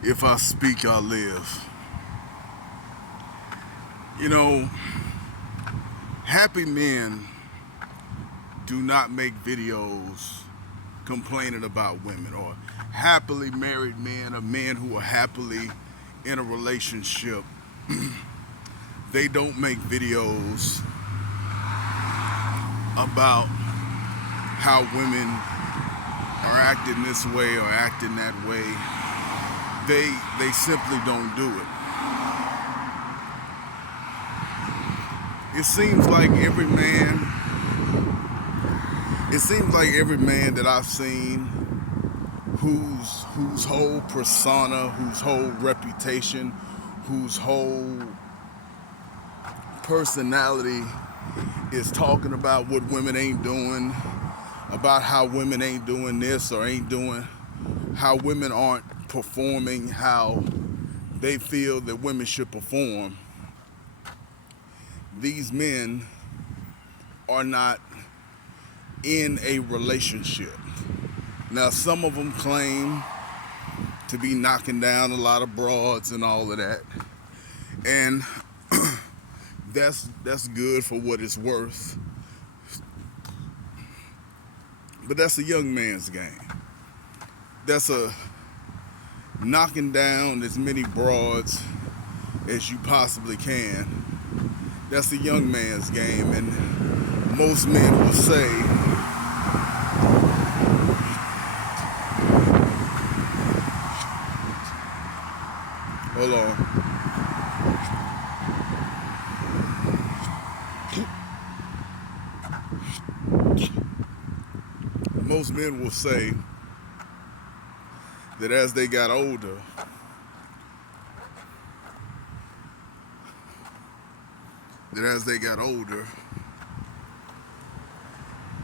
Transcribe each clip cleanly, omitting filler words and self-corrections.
If I speak, I live. You know, happy men do not make videos complaining about women, or happily married men or men who are happily in a relationship. They don't make videos about how women are acting this way or acting that way. They simply don't do it. It seems like every man it seems like every man that I've seen whose whole persona, whose whole reputation, whose whole personality is talking about what women ain't doing, about how women ain't doing this or ain't doing, how women aren't performing how they feel that women should perform. These men are not in a relationship. Now, some of them claim to be knocking down a lot of broads and all of that, and that's good for what it's worth. But that's a young man's game. That's a knocking down as many broads as you possibly can. That's a young man's game, and most men will say, hold on, most men will say that as they got older, that as they got older,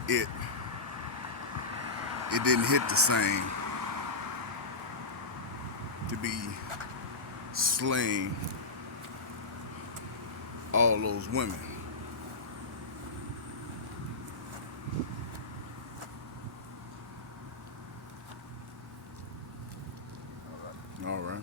it it didn't hit the same to be slaying all those women. All right.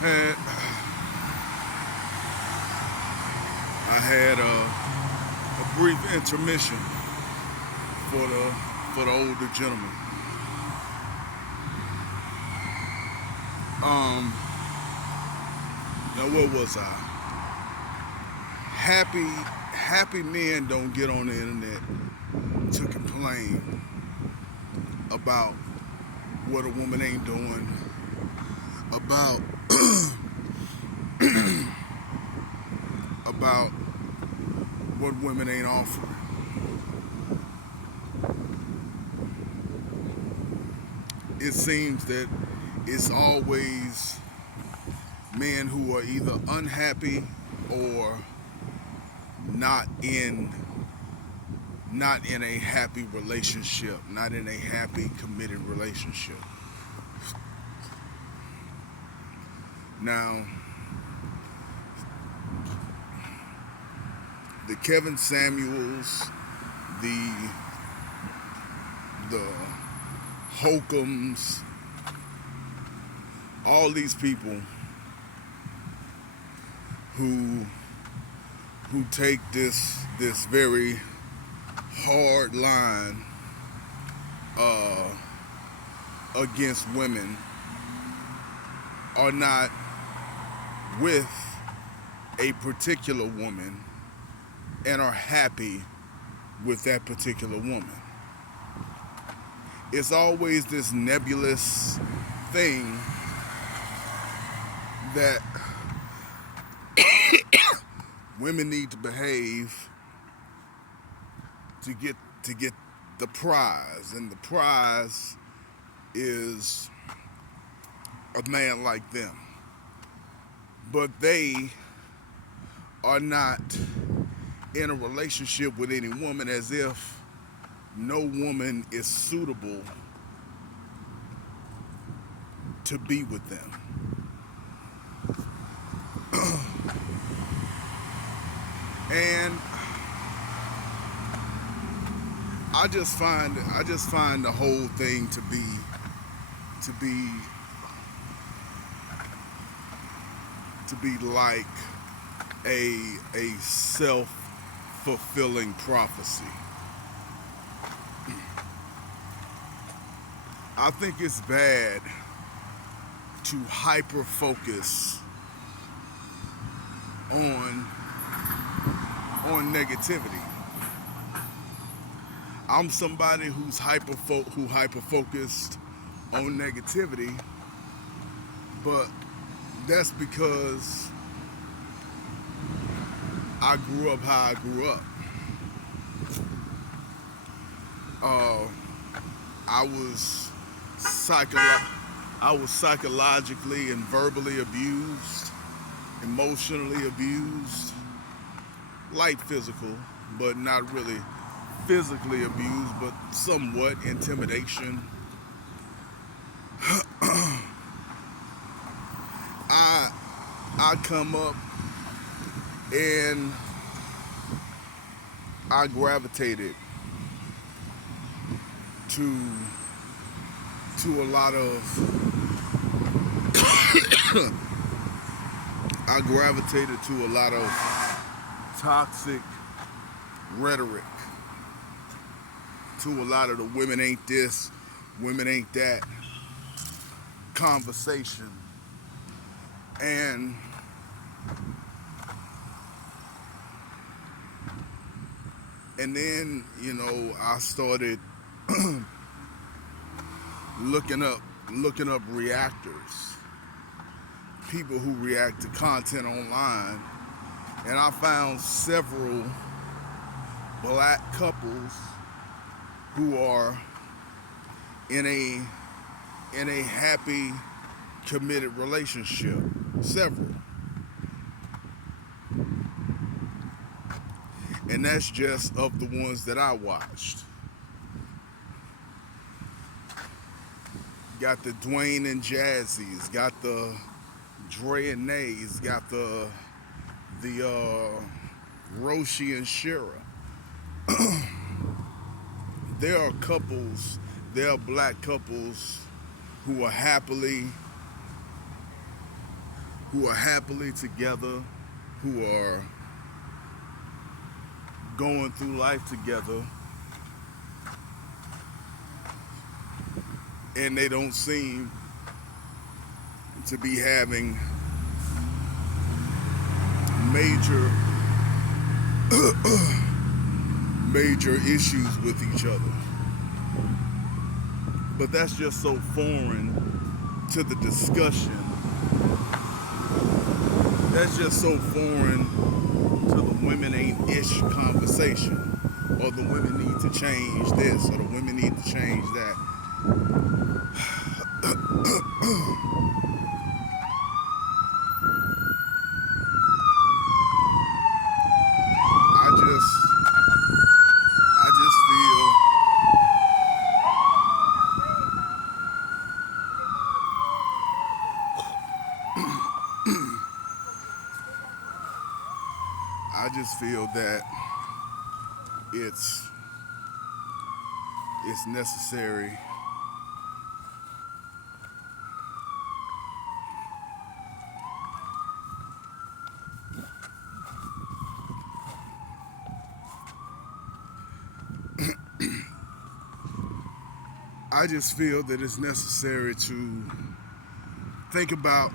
Had I had a brief intermission for the older gentleman. Um, Now where was I? Happy men don't get on the internet to complain about what a woman ain't doing, about about what women ain't offering. It seems that it's always men who are either unhappy or not in not in a happy relationship, not in a happy committed relationship. Now, the Kevin Samuels, the the Holcombs, all these people who take this very hard line uh, against women are not with a particular woman and are happy with that particular woman. It's always this nebulous thing that women need to behave to get the prize, and the prize is a man like them. But they are not in a relationship with any woman, as if no woman is suitable to be with them. And I just find the whole thing to be like a self-fulfilling prophecy. I think it's bad to hyper focus on negativity. I'm somebody who's hyper focused on negativity, but that's because I grew up how I grew up. I was psychologically and verbally abused, emotionally abused, light physical, but not really physically abused, but somewhat intimidation. I come up and I gravitated to a lot of toxic rhetoric, to a lot of the women ain't this, women ain't that conversation. And then, I started looking up reactors, people who react to content online, and I found several black couples who are in a happy, committed relationship. Several. And that's just of the ones that I watched. Got the Dwayne and Jazzy's, got the Dre and Nays, got the Roshi and Shira. There are black couples who are happily together, who are going through life together, and they don't seem to be having major issues with each other. But that's just so foreign to the discussion. That's just so foreign to the women ain't ish conversation, or the women need to change this, or the women need to change that. I just feel that it's necessary to think about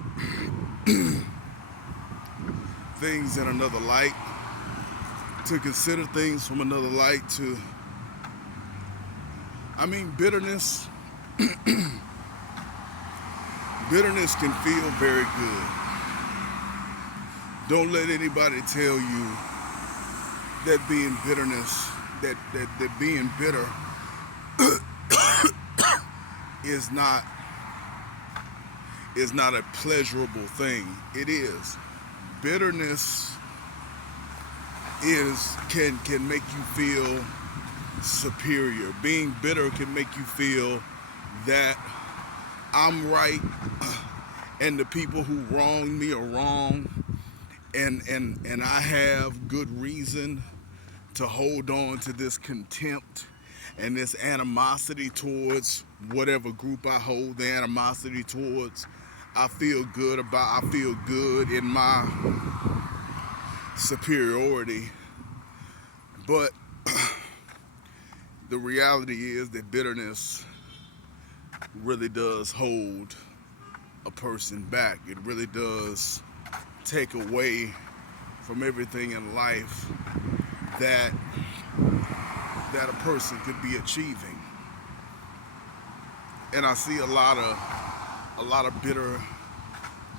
things in another light, to consider things from another light, bitterness can feel very good. Don't let anybody tell you that being bitter is not a pleasurable thing. It is. Bitterness can make you feel superior. Being bitter can make you feel that I'm right and the people who wronged me are wrong, and I have good reason to hold on to this contempt and this animosity towards whatever group I hold the animosity towards. I feel good in my superiority. But the reality is that bitterness really does hold a person back. It really does take away from everything in life that a person could be achieving. And I see a lot of bitter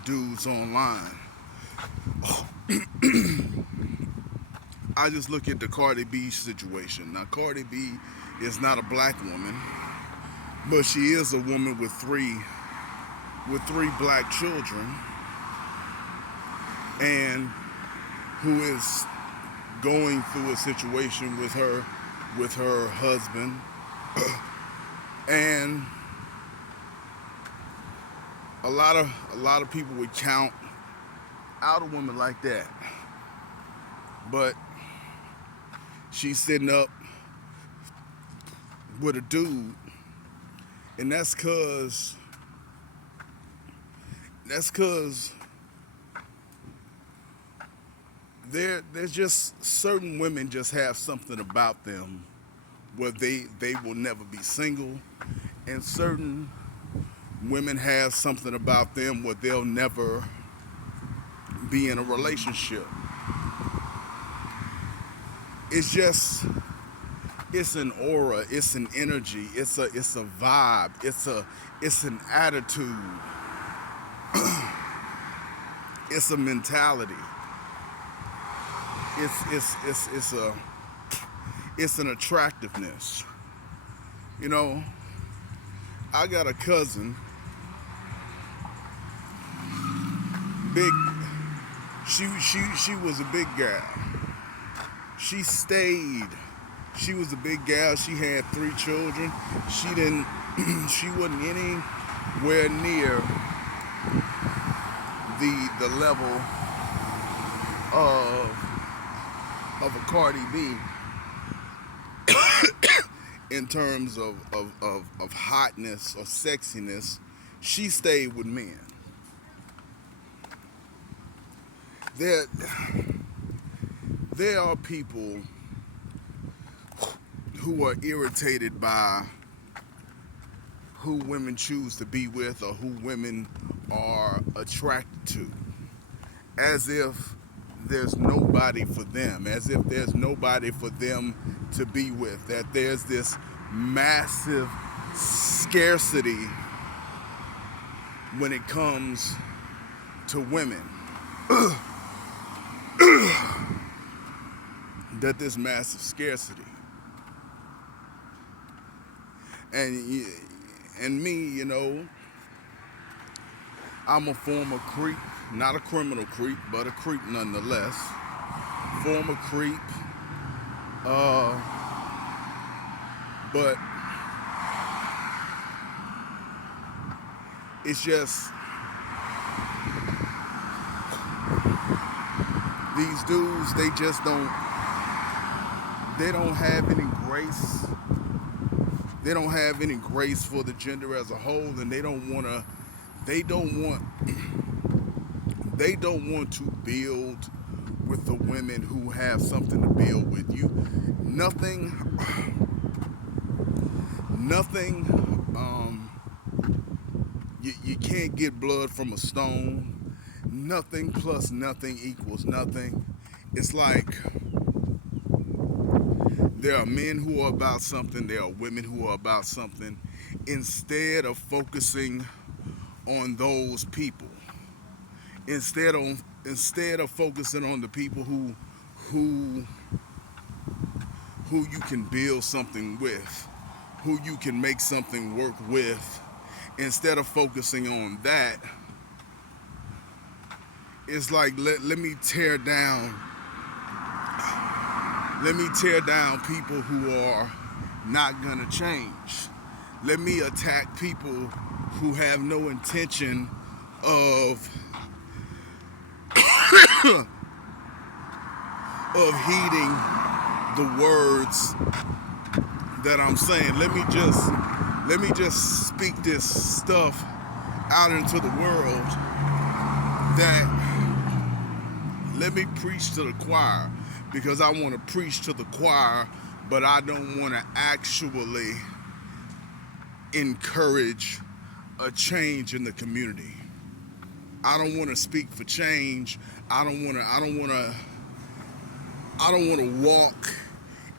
dudes online. I just look at the Cardi B situation. Now, Cardi B is not a black woman, but she is a woman with three black children, and who is going through a situation with her husband. And a lot of people would count out a woman like that, but she's sitting up with a dude, and that's cause there's just certain women just have something about them where they will never be single, and certain women have something about them where they'll never be in a relationship. It's an aura, it's an energy, it's a vibe, it's an attitude, it's a mentality. It's an attractiveness. You know, I got a cousin, big. She was a big gal. She stayed. She was a big gal. She had 3 children. She wasn't anywhere near the level of a Cardi B in terms of hotness or sexiness. She stayed with men. There are people who are irritated by who women choose to be with or who women are attracted to, as if there's nobody for them, as if there's nobody for them to be with, that there's this massive scarcity when it comes to women. That this massive scarcity. And me, you know, I'm a former creep, not a criminal creep, but a creep nonetheless. Former creep, but it's just these dudes, they don't have any grace. They don't have any grace for the gender as a whole, and they don't want to build with the women who have something to build with you. Nothing, you can't get blood from a stone. Nothing plus nothing equals nothing. It's like there are men who are about something, there are women who are about something. Instead of focusing on those people, instead of focusing on the people who you can build something with, who you can make something work with, instead of focusing on that, it's like let me tear down Let me tear down people who are not gonna change. Let me attack people who have no intention of of heeding the words that I'm saying. Let me just speak this stuff out into the world. That let me preach to the choir, because I want to preach to the choir, but I don't want to actually encourage a change in the community. I don't want to speak for change. I don't want to walk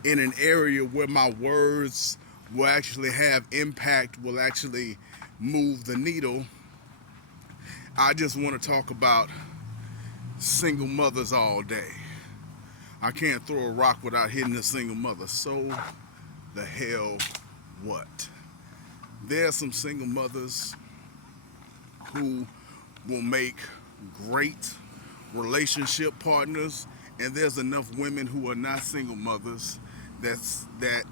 in an area where my words will actually have impact, will actually move the needle. I just want to talk about single mothers all day. I can't throw a rock without hitting a single mother. So the hell what? There are some single mothers who will make great relationship partners, and there's enough women who are not single mothers that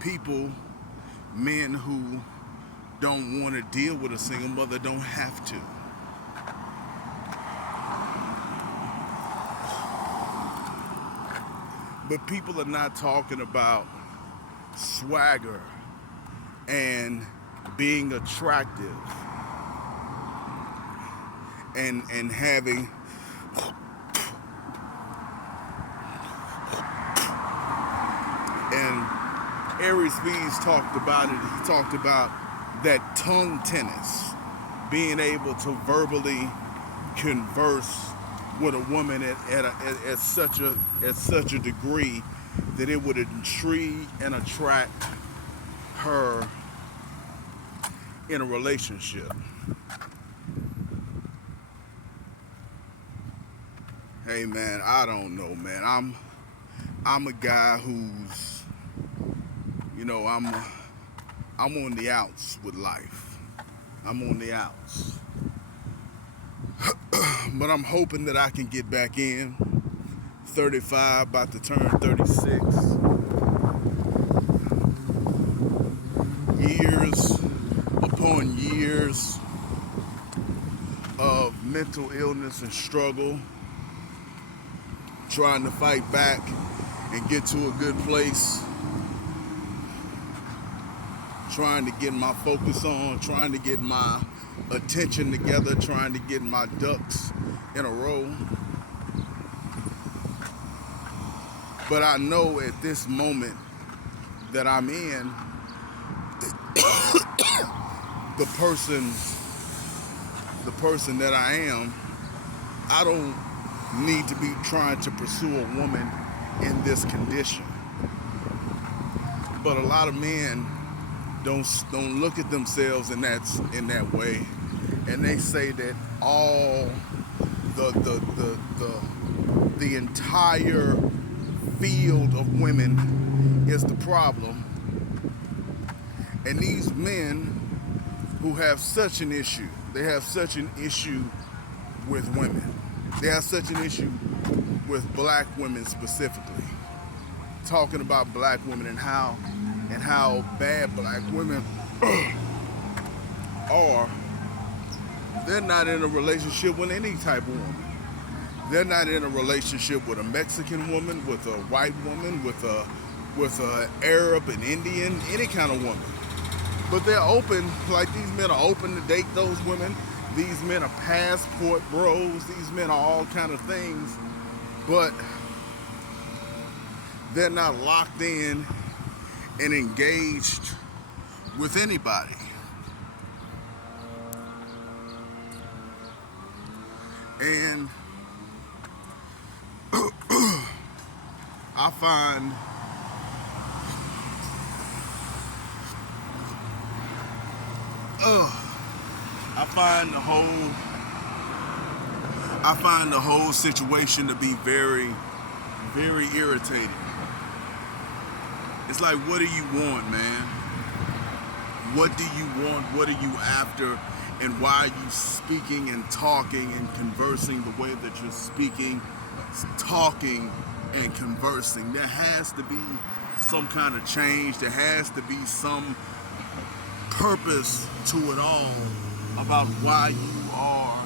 people, men who don't want to deal with a single mother, don't have to. But people are not talking about swagger and being attractive and having and Aries Speeds talked about it. He talked about that tongue tennis, being able to verbally converse with a woman at such a degree that it would intrigue and attract her in a relationship. Hey man, I don't know, man. I'm a guy who's, I'm on the outs with life. I'm on the outs. But I'm hoping that I can get back in. 35, about to turn 36. Years upon years of mental illness and struggle, trying to fight back and get to a good place, trying to get my focus on, trying to get my attention together, trying to get my ducks in a row. But I know at this moment that I'm in, the person that I am, I don't need to be trying to pursue a woman in this condition. But a lot of men don't look at themselves in that way, and they say that all the entire field of women is the problem. And these men who have such an issue, they have such an issue with women. They have such an issue with black women specifically. Talking about black women and how bad black women are. They're not in a relationship with any type of woman. They're not in a relationship with a Mexican woman, with a white woman, with a Arab, an Indian, any kind of woman. But they're open, like these men are open to date those women. These men are passport bros. These men are all kind of things. But they're not locked in and engaged with anybody. And I find the whole situation to be very, very irritating. It's like, what do you want, man? What do you want? What are you after? And why are you speaking and talking and conversing the way that you're speaking, talking and conversing. There has to be some kind of change. There has to be some purpose to it all about why you are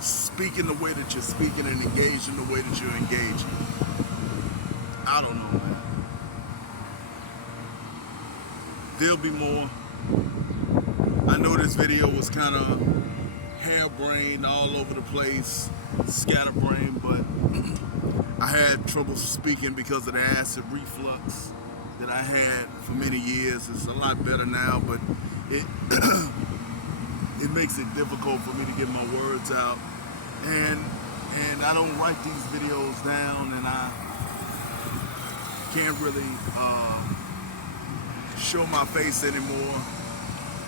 speaking the way that you're speaking and engaging the way that you're engaging. I don't know, man. There'll be more. I know this video was kind of harebrained, all over the place, scatterbrained, but I had trouble speaking because of the acid reflux that I had for many years. It's a lot better now, but it it makes it difficult for me to get my words out. And I don't write these videos down, and I can't really show my face anymore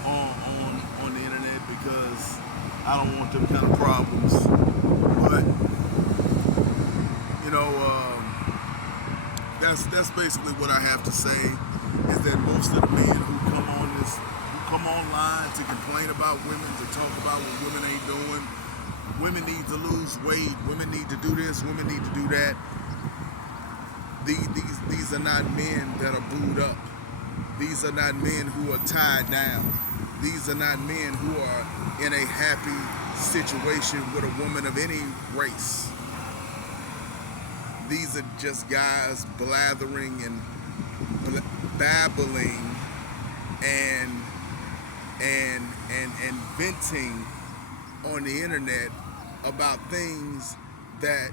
on the internet because I don't want them kind of problems. But you know, that's basically what I have to say. Is that most of the men who come online to complain about women, to talk about what women ain't doing, women need to lose weight, women need to do this, women need to do that. These are not men that are booed up. These are not men who are tied down. These are not men who are in a happy situation with a woman of any race. These are just guys blathering and babbling and venting on the internet about things that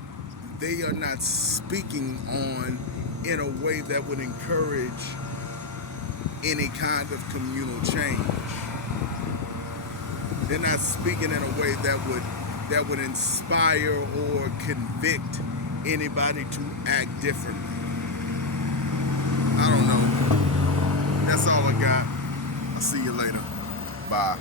they are not speaking on in a way that would encourage any kind of communal change. They're not speaking in a way that would inspire or convict anybody to act differently. I don't know. That's all I got. I'll see you later. Bye.